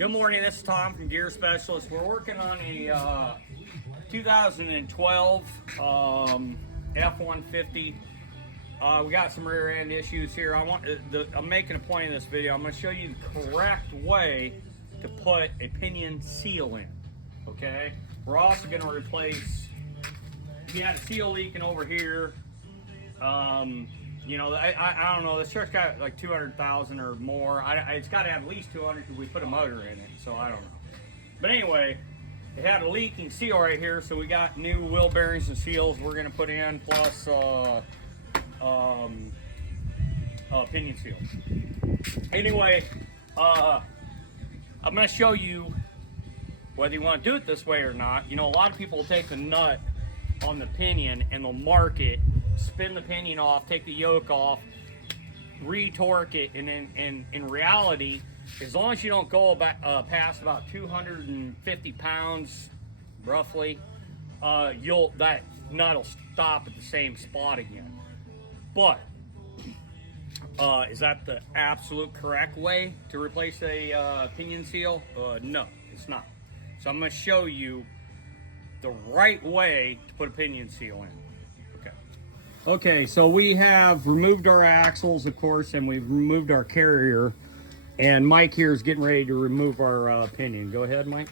Good morning, this is Tom from Gear Specialist. We're working on a 2012 F-150. We got some rear end issues here. I'm making a point in this video. I'm going to show you the correct way to put a pinion seal in. Okay? We're also going to replace, we had a seal leaking over here. You know, I don't know, this truck's got like 200,000 or more. It's got to have at least 200 because we put a motor in it, so I don't know. But anyway, it had a leaking seal right here, so we got new wheel bearings and seals we're going to put in, plus pinion seal. Anyway, I'm going to show you whether you want to do it this way or not. You know, a lot of people will take the nut on the pinion and they'll mark it, spin the pinion off, take the yoke off, re-torque it, and in reality, as long as you don't go past about 250 pounds, roughly, that nut will stop at the same spot again. But is that the absolute correct way to replace a pinion seal? No, it's not. So I'm going to show you the right way to put a pinion seal in. Okay, so we have removed our axles, of course, and we've removed our carrier. And Mike here is getting ready to remove our pinion. Go ahead, Mike.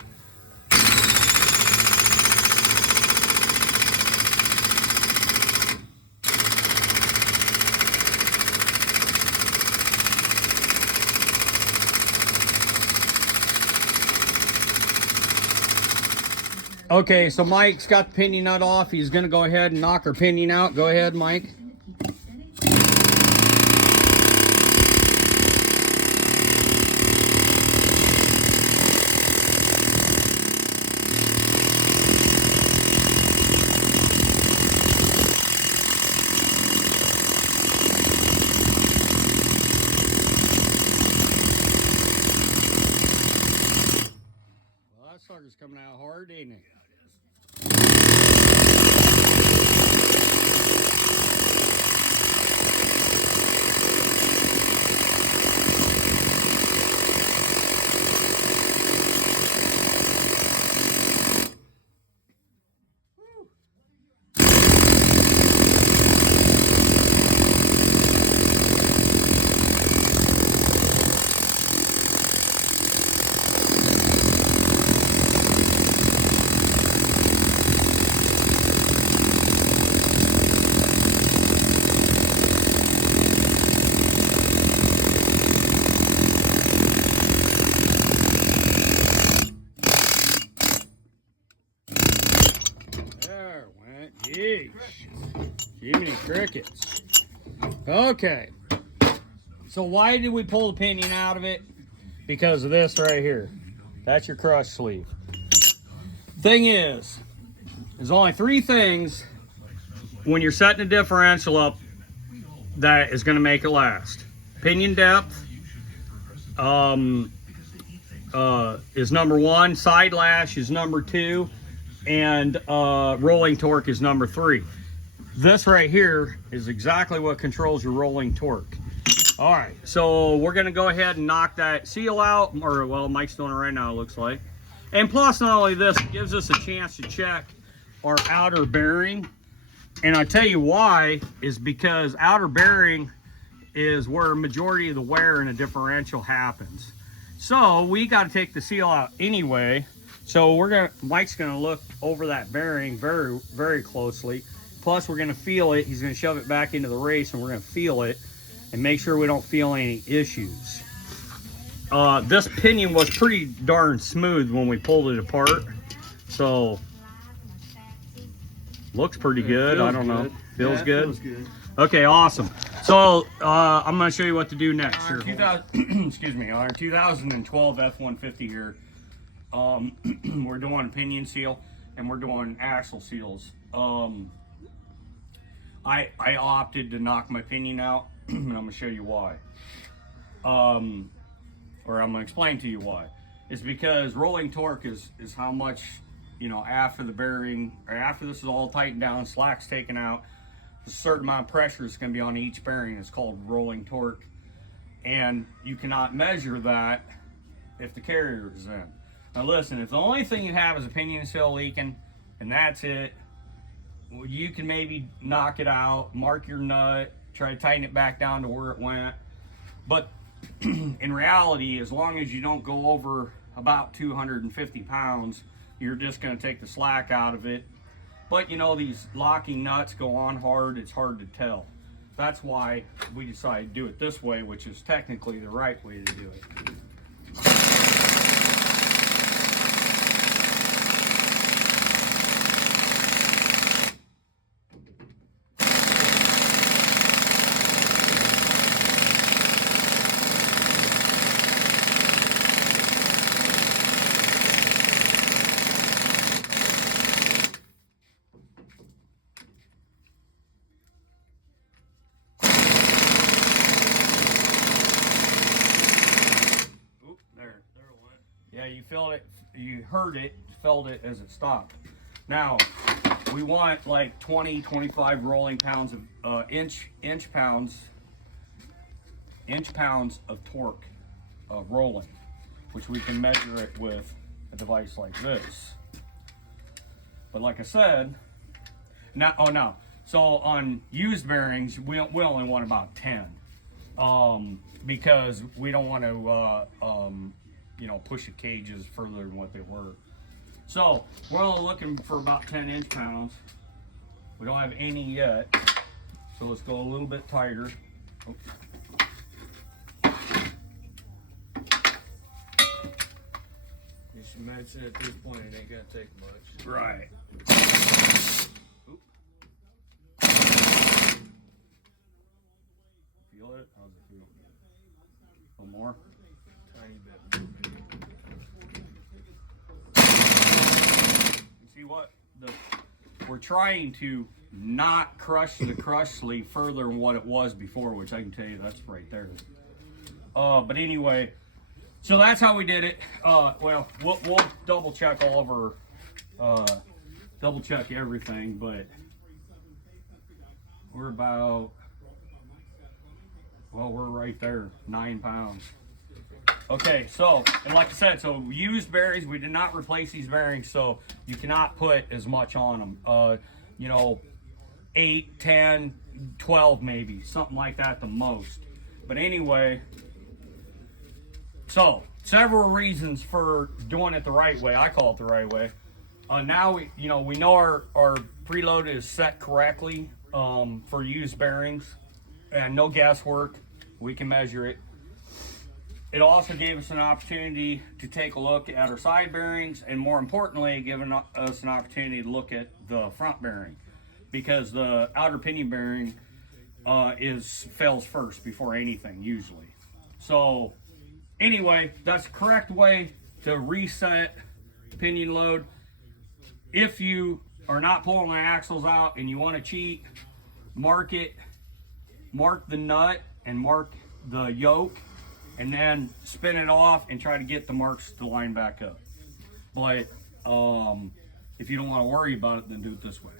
Okay, so Mike's got the pinion nut off. He's going to go ahead and knock our pinion out. Go ahead, Mike. Well, that sucker's coming out hard, ain't it? Yeesh. Jiminy crickets. Okay. So why did we pull the pinion out of it? Because of this right here. That's your crush sleeve. Thing is, there's only three things when you're setting a differential up that is going to make it last. Pinion depth is number one. Side lash is number two. And rolling torque is number three. This right here is exactly what controls your rolling torque. All right, so we're gonna go ahead and knock that seal out, or well, Mike's doing it right now, it looks like. And plus, not only this, it gives us a chance to check our outer bearing. And I tell you why, is because outer bearing is where a majority of the wear in a differential happens. So we gotta take the seal out anyway. So Mike's gonna look over that bearing very, very closely. Plus we're gonna feel it. He's gonna shove it back into the race and we're gonna feel it and make sure we don't feel any issues. This pinion was pretty darn smooth when we pulled it apart. So, looks pretty good. I don't know. Feels good? Feels good. Okay, awesome. So, I'm gonna show you what to do next. Here. Excuse me, on our 2012 F-150 here. We're doing pinion seal and we're doing axle seals. I opted to knock my pinion out and I'm gonna show you why. Or I'm gonna explain to you why. It's because rolling torque is how much, you know, after the bearing, or after this is all tightened down, slack's taken out, a certain amount of pressure is gonna be on each bearing. It's called rolling torque. And you cannot measure that if the carrier is in. Now listen, if the only thing you have is a pinion seal leaking and that's it, well, you can maybe knock it out, mark your nut, try to tighten it back down to where it went. But in reality, as long as you don't go over about 250 pounds, you're just going to take the slack out of it. But you know, these locking nuts go on hard, it's hard to tell. That's why we decided to do it this way, which is technically the right way to do it. Yeah, you felt it, you heard it, felt it as it stopped. Now, we want like 20, 25 rolling pounds of inch pounds of torque rolling, which we can measure it with a device like this. But like I said, now, so on used bearings, we only want about 10, because we don't want to, you know, push the cages further than what they were. So we're only looking for about 10 inch pounds. We don't have any yet, so let's go a little bit tighter. Oh. You should mention at this point it ain't gonna take much. Right. Oop. Feel it? How's it feel? A little more? Tiny bit. You see what? We're trying to not crush the crush sleeve further than what it was before, which I can tell you that's right there. But anyway, so that's how we did it. Well, we'll double check all over, double check everything, but we're about, well, we're right there, 9 pounds. Okay, so, and like I said, so used bearings, we did not replace these bearings, so you cannot put as much on them. You know, 8, 10, 12 maybe, something like that the most. But anyway, so, several reasons for doing it the right way. I call it the right way. Now, we know our preload is set correctly for used bearings, and no guesswork. We can measure it. It also gave us an opportunity to take a look at our side bearings, and more importantly, giving us an opportunity to look at the front bearing, because the outer pinion bearing fails first before anything usually. So anyway, that's the correct way to reset pinion load. If you are not pulling the axles out and you want to cheat, mark the nut and mark the yoke, and then spin it off and try to get the marks to line back up. But if you don't want to worry about it, then do it this way.